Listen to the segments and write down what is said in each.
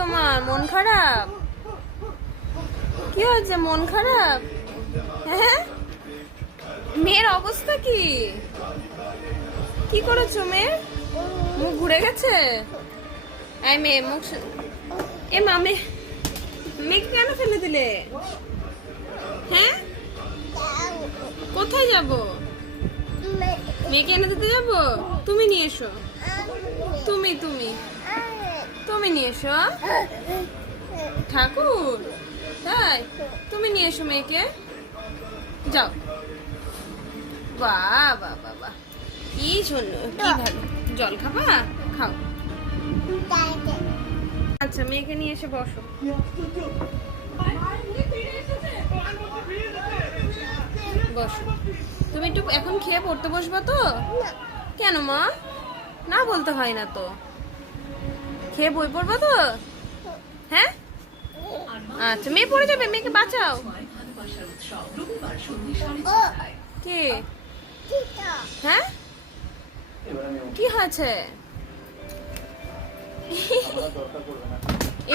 তোমার? মন খারাপ? কি হয়েছে, মন খারাপ? হ্যাঁ, মেয়ের অবস্থা কি? কি করেছো মেয়ে? মুখ ঘুরে গেছে? এই মেয়ে মুখ, এ মামে মেয়েকে কেন ফেলে দিলে? হ্যাঁ, কোথায় যাব? মেয়েকে এনে দিতে যাব? তুমি নিয়ে এসো, তুমি তুমি তুমি নিয়ে এসো। ঠাকুর তাই? তুমি নিয়ে এসো মেয়েকে, যাও। বাহ বাহ বাহ বাহ, কি সুন্দর, কি ভালো। জল খাবা? খাও। আচ্ছা, মেয়েকে নিয়ে এসে বসো। বসো। তুমি একটু এখন খেয়ে পড়তে বসবা তো? কেন মা? না বলতে হয় না তো। খেয়ে বই পড়বা তো? হ্যাঁ, আচ্ছা। মেয়ে পড়ে যাবে, মেয়েকে বাঁচাও। কে? হ্যাঁ, কি হয়েছে?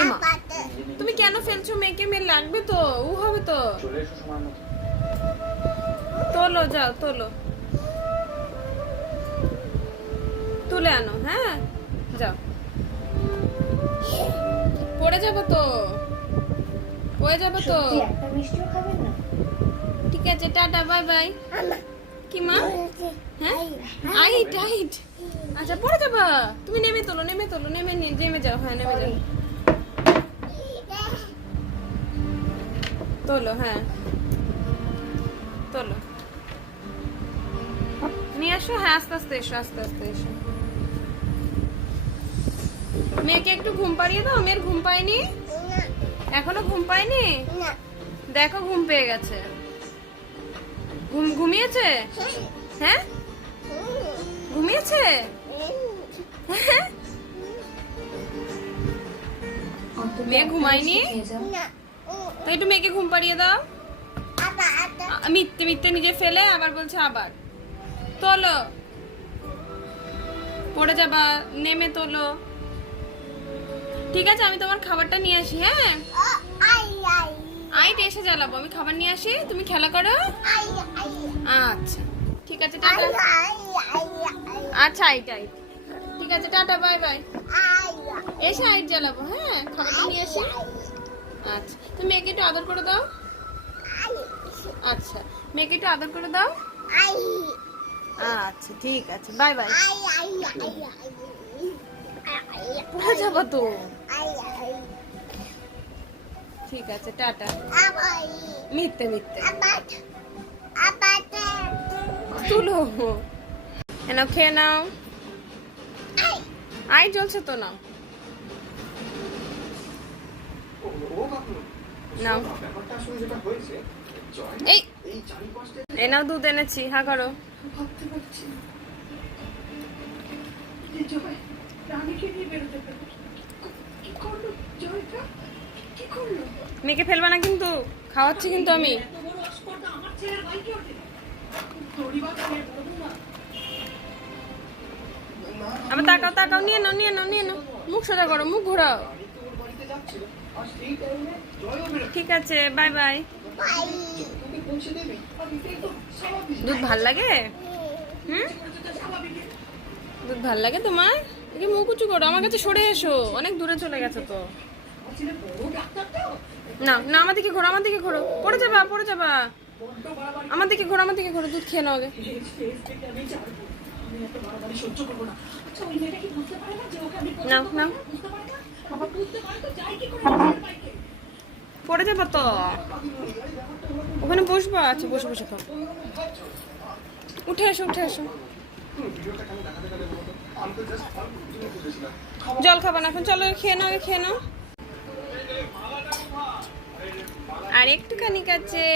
এমা, তুমি কেন ফেলছো মেয়েকে? মেয়ে লাগবে তো, ও হবে তো। তোলো, যাও তোলো, তুলে আনো। হ্যাঁ, যাও। পড়ে যাবো তো, পড়ে যাবো তো। ঠিক আছে, টাটা, বাই বাই। কি মা? হ্যাঁ, আইট আইট। আচ্ছা, পড়ে যাবা তুমি। নেমে তোলো, নেমে তোলো, নেমে যাও। হ্যাঁ, নেমে যাও। তোলো, হ্যাঁ তোলো, নিয়ে আসো। হ্যাঁ, আস্তে আস্তে এসো, আস্তে আস্তে এসো। মেয়েকে একটু ঘুম পাড়িয়ে দাও। মেয়ের ঘুম পায়নি এখনো? ঘুম পায়নি? দেখো, ঘুম পেয়ে গেছে। ঘুমিয়েছে? হ্যাঁ, ঘুমিয়েছে? মেয়ে ঘুমায়নি তো? একটু মেয়েকে ঘুম পাড়িয়ে দাও। মিথ্যে মিথ্যে নিজে ফেলে আবার বলছে আবার। তোলো, পড়ে যাবা, নেমে তোলো। ঠিক আছে, আমি তোমার খাবারটা নিয়ে আসি। হ্যাঁ, আইট এসে জ্বালাবো। আমি খাবার নিয়ে আসি, তুমি খেলা করো। আচ্ছা, ঠিক আছে, টাটা। আচ্ছা, আইট আইট। ঠিক আছে, টাটা, বাই বাই। এসে আইট জ্বালাবো। হ্যাঁ, খাবারটা নিয়ে আসি। আচ্ছা, তুমি মেয়েকে একটু আদর করে দাও। আচ্ছা, মেয়েকে একটু আদর করে দাও। আচ্ছা, ঠিক আছে, বাই বাই। পড়ে যাবো তো। ঠিক আছে, টাটা। মিথ্যে মিথ্যে তুলো। এনাও, খেয়ে নাও। আই জ্বলছে তো, নাও নাও। এই এনাও, দুধ এনেছি। হ্যাঁ করো। মেয়েকে ফেলবা না কিন্তু, খাওয়াচ্ছি কিন্তু আমি। আবার তাকাও, তাকাও, নিয়ে নাও, নিয়ে নাও, নিয়ে নাও। মুখ সোজা করো, মুখ ঘোরাও। ঠিক আছে, বাই বাই। দুধ ভাল লাগে? দুধ ভাল লাগে তোমার? একে মুখ উঁচু করো, আমার কাছে সরে এসো। অনেক দূরে চলে গেছে তো। না না, আমার দিকে ঘোরো, আমার দিকে ঘোরো। পড়ে যাবা, পড়ে যাবা। আমার দিকে ঘোরো, আমার দিকে ঘোরো। দুধ খেয়ে নাও আগে। নাও নাও, পড়ে যাবা তো। ওখানে বসবা। আচ্ছা, বসে বসে খাও। উঠে এসো, উঠে এসো। জল খাবা না এখন? চলো, খেয়ে নাও, খেয়ে নাও। আর একটুখানি কাছে।